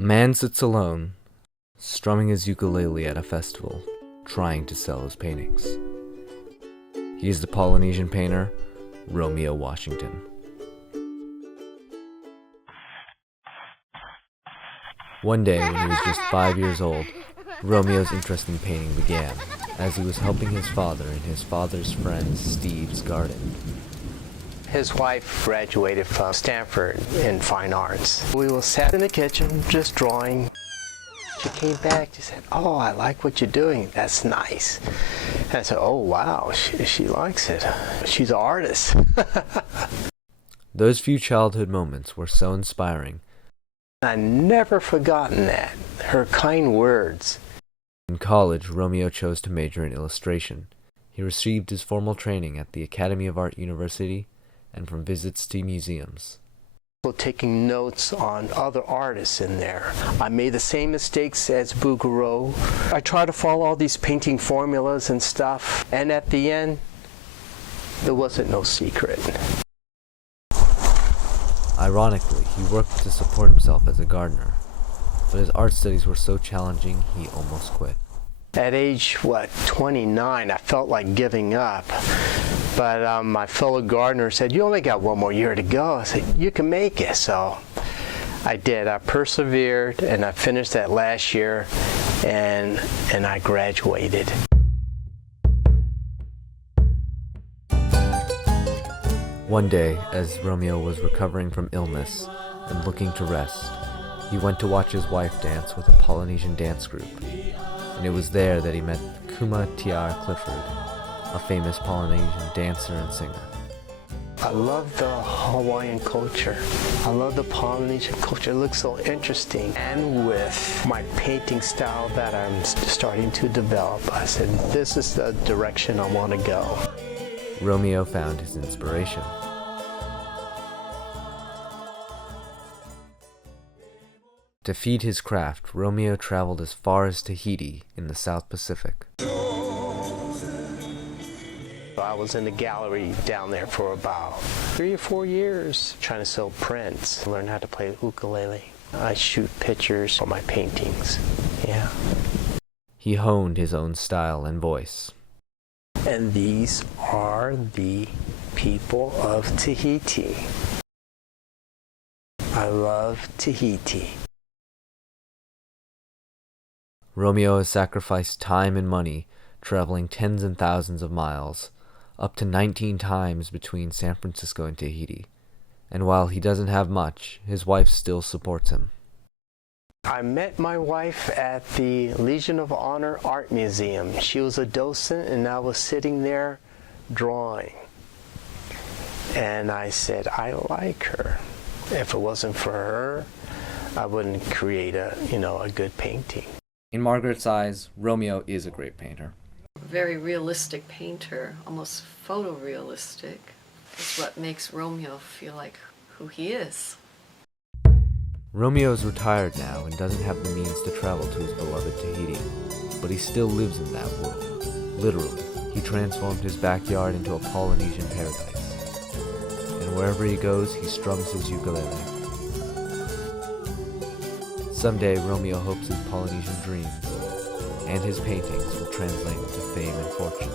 A man sits alone, strumming his ukulele at a festival, trying to sell his paintings. He is the Polynesian painter, RomeoWashington. One day, when he was just 5 years old, Romeo's interest in painting began, as he was helping his father in his father's friend Steve's garden. His wife graduated from Stanford in fine arts. We were sat in the kitchen just drawing. She came back, she said, "Oh, I like what you're doing, that's nice." And I said, "Oh wow, she likes it. She's an artist." Those few childhood moments were so inspiring. I never forgotten that, her kind words. In college, Romeo chose to major in illustration. He received his formal training at the Academy of Art University and from visits to museums. Taking notes on other artists in there. I made the same mistakes as Bouguereau. I tried to follow all these painting formulas and stuff, and at the end, there wasn't no secret. Ironically, he worked to support himself as a gardener, but his art studies were so challenging he almost quit. At age, 29, I felt like giving up. But my fellow gardener said, "You only got one more year to go." I said, "You can make it." So I did. I persevered, and I finished that last year, and I graduated. One day, as Romeo was recovering from illness and looking to rest, he went to watch his wife dance with a Polynesian dance group, and it was there that he met Kuma Tiara Clifford, a famous Polynesian dancer and singer. I love the Hawaiian culture. I love the Polynesian culture. It looks so interesting. And with my painting style that I'm starting to develop, I said, this is the direction I want to go. Romeo found his inspiration. To feed his craft, Romeo traveled as far as Tahiti in the South Pacific. I was in the gallery down there for about 3 or 4 years trying to sell prints, learn how to play the ukulele. I shoot pictures for my paintings, yeah. He honed his own style and voice. And these are the people of Tahiti. I love Tahiti. Romeo has sacrificed time and money, traveling tens and thousands of miles, up to 19 times between San Francisco and Tahiti. And while he doesn't have much, his wife still supports him. I met my wife at the Legion of Honor Art Museum. She was a docent and I was sitting there drawing. And I said, I like her. If it wasn't for her, I wouldn't create a good painting. In Margaret's eyes, Romeo is a great painter. Very realistic painter, almost photorealistic, is what makes Romeo feel like who he is. Romeo is retired now and doesn't have the means to travel to his beloved Tahiti, but he still lives in that world. Literally, he transformed his backyard into a Polynesian paradise. And wherever he goes, he strums his ukulele. Someday, Romeo hopes his Polynesian dreams and his paintings will translate into fame and fortune.